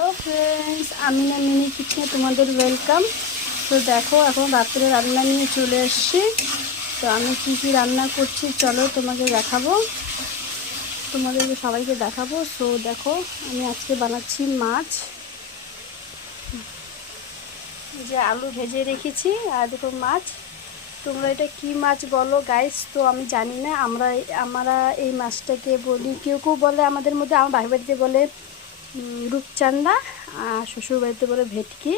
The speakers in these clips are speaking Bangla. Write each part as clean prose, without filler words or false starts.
হ্যালো ফ্রেন্ডস, আমি না মিনি কিচেনে তোমাদের ওয়েলকাম। তো দেখো, এখন রাত্রে রান্না নিয়ে চলে এসেছি। তো আমি কী কী রান্না করছি চলো তোমাকে দেখাবো, তোমাদেরকে সবাইকে দেখাবো। সো দেখো, আমি আজকে বানাচ্ছি মাছ, যে আলু ভেজে রেখেছি। আর দেখো মাছ, তোমরা এটা কি মাছ বলো গাইস? তো আমি জানি না। আমরা এই মাছটাকে বলি, কেউ কেউ বলে, আমাদের মধ্যে আমার ভাই বাড়িতে বলে রূপচাঁদা, আর শ্বশুর বাড়িতে বলে ভেটকি।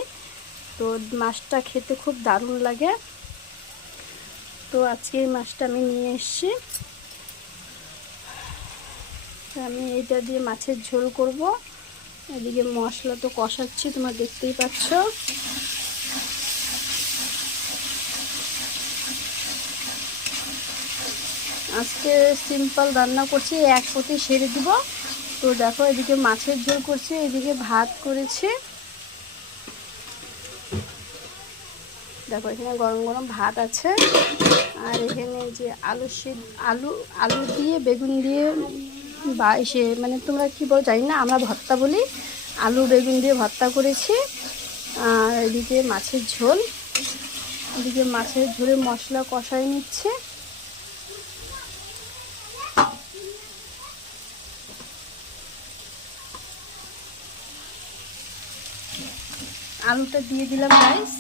তো মাছটা খেতে খুব দারুণ লাগে। তো আজকে এই মাছটা আমি নিয়ে এসেছি। আমি এটা দিয়ে মাছের ঝোল করব। এদিকে মশলা তো কষাচ্ছি, তোমরা দেখতেই পাচ্ছ। আজকে সিম্পল রান্না করছি, এক পতি সেরে দিব। তো দেখো, এদিকে মাছের ঝোল করছি, এদিকে ভাত করেছি। দেখো, এখানে গরম গরম ভাত আছে। আর এখানে যে আলু আলু দিয়ে বেগুন দিয়ে বা এসে, মানে তোমরা কী বলো জানি না, আমরা ভর্তা বলি। আলু বেগুন দিয়ে ভর্তা করেছি। আর এদিকে মাছের ঝোল, এদিকে মাছের ঝোলে মশলা কষাই নিচ্ছে। আলুটা দিয়ে দিলাম গাইস।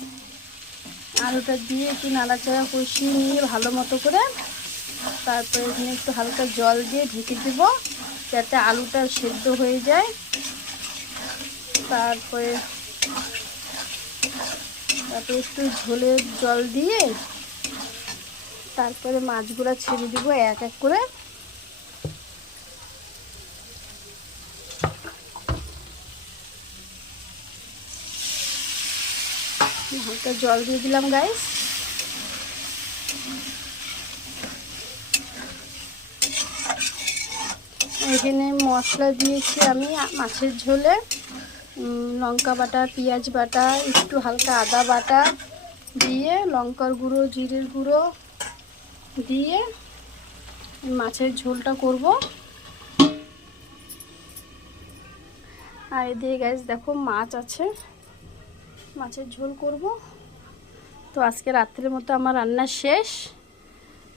আলুটা দিয়ে একটু নাড়াচাড়া কষিয়ে নিয়ে ভালো মতো করে, তারপরে এখানে একটু হালকা জল দিয়ে ঢেকে দেব, যাতে আলুটা সেদ্ধ হয়ে যায়। তারপরে একটু ঝোলের জল দিয়ে তারপরে মাছগুলো ছেড়ে দিব এক এক করে। হালকা জল দিয়ে দিলাম গাইস। এখানে মশলা দিয়েছি আমি মাছের ঝোলে, লঙ্কা বাটা, পেঁয়াজ বাটা, একটু হালকা আদা বাটা দিয়ে, লঙ্কার গুঁড়ো, জিরের গুঁড়ো দিয়ে মাছের ঝোলটা করব। আর এদিকে গাইস দেখো, মাছ আছে, মাছের ঝোল করব। তো আজকে রাত্রের মতো আমার রান্না শেষ।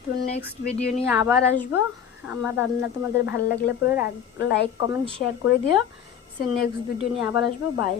তো নেক্সট ভিডিও নিয়ে আবার আসবো। আমার রান্না তোমাদের ভালো লাগলে পরে লাইক কমেন্ট শেয়ার করে দিও। সে নেক্সট ভিডিও নিয়ে আবার আসবো। বাই।